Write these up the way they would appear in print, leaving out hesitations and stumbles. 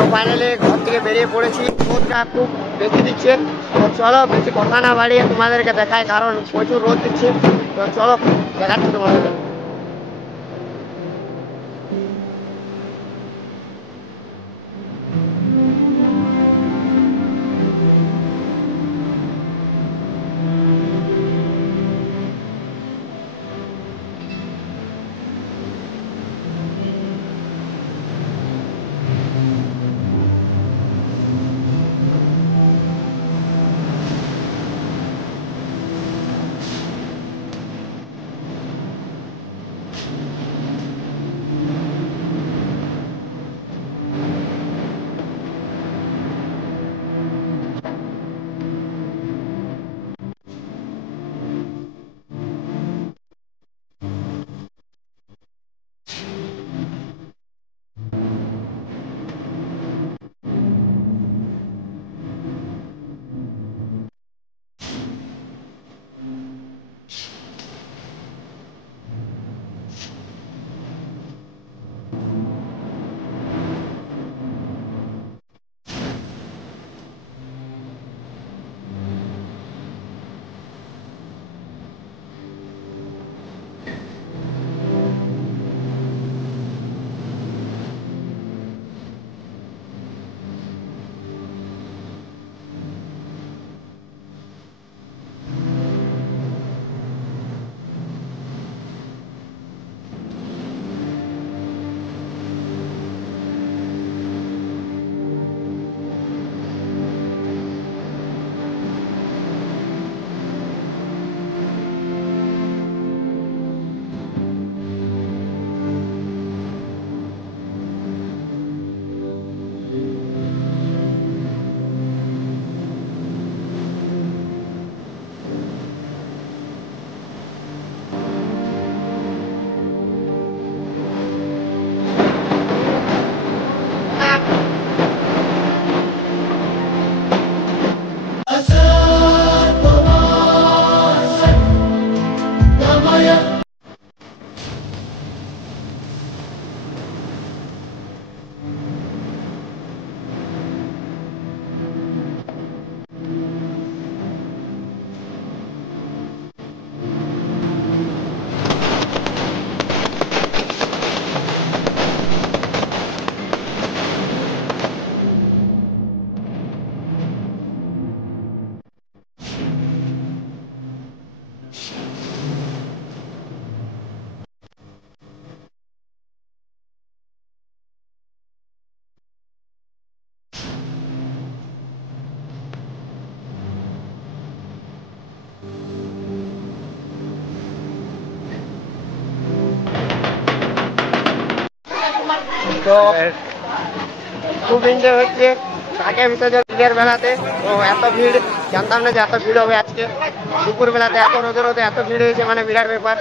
তো ফাইনালি ঘর থেকে বেরিয়ে পড়েছি। রোদটা খুব বেশি দিচ্ছে, তো চলো বেশি কথা না বাড়িয়ে তোমাদেরকে দেখায়, কারণ প্রচুর রোদ দিচ্ছে। তো চলো দেখাচ্ছি তোমাদেরকে। তো খুব এনজয় হচ্ছে ঢাকা বিসর্জন ঈদের বেলাতে। তো এত ভিড় জানতাম না যে এত ভিড় হবে আজকে দুপুর বেলাতে, এত রোদে রোদে এত ভিড় হয়েছে, মানে বিরাট ব্যাপার।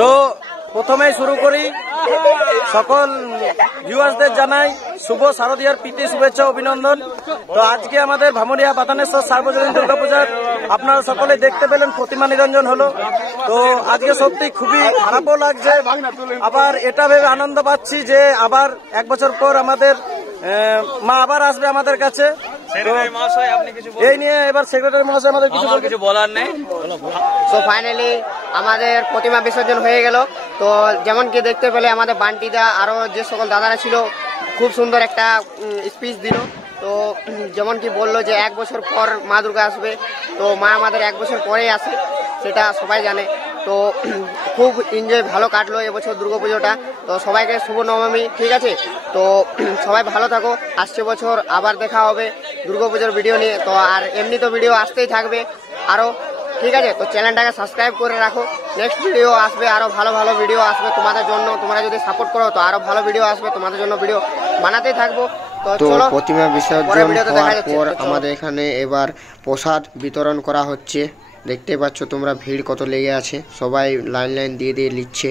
তো প্রথমে শুরু করি, সকল ভিউয়ার্সদের জানাই শুভ শারদীয়ার প্রীতি শুভেচ্ছা অভিনন্দন। তো আজকে আমাদের ভামুরিয়া বাতানেশ্বর সার্বজনীন দুর্গাপূজার আপনারা সকলে দেখতে পেলেন প্রতিমা নিরঞ্জন হলো। তো আজকে সত্যি খুবই খারাপও লাগছে, আবার এটা ভেবে আনন্দ পাচ্ছি যে আবার এক বছর পর আমাদের মা আবার আসবে আমাদের কাছে। এই নিয়ে এবার সেক্রেটারি মহাশয় আমাদের কিছু বলার নেই। তো ফাইনালি আমাদের প্রতিমা বিসর্জন হয়ে গেল। তো যেমন কি দেখতে পেলে আমাদের বান্টিদা আরো যে সকল দাদারা ছিল খুব সুন্দর একটা স্পিচ দিল। তো যেমন কি বললো যে এক বছর পর মা দুর্গা আসবে, তো মা আমাদের এক বছর পরেই আসে, সেটা সবাই জানে। তো খুব এনজয় ভালো কাটলো এবছর দুর্গাপুজোটা। তো সবাইকে শুভ নবমী, ঠিক আছে? তো সবাই ভালো থাকো, আসছে বছর আবার দেখা হবে দুর্গাপুজোর ভিডিও নিয়ে। তো আর এমনি তো ভিডিও আসতেই থাকবে আরও, ঠিক আছে? তো চ্যানেলটাকে সাবস্ক্রাইব করে রাখো, নেক্সট ভিডিও আসবে, আরও ভালো ভালো ভিডিও আসবে তোমাদের জন্য। তোমরা যদি সাপোর্ট করো তো আরও ভালো ভিডিও আসবে, তোমাদের জন্য ভিডিও বানাতেই থাকবো। তো চলো, প্রতিমা বিসর্জন ভিডিওতে দেখা হওয়ার যাচ্ছে। পর তো চলো। আমাদের এখানে এবার প্রসাদ বিতরণ করা হচ্ছে। দেখতে পাচ্ছ তোমরা ভিড় কত লেগে আছে, সবাই লাইন লাইন দিয়ে দিয়ে নিচ্ছে।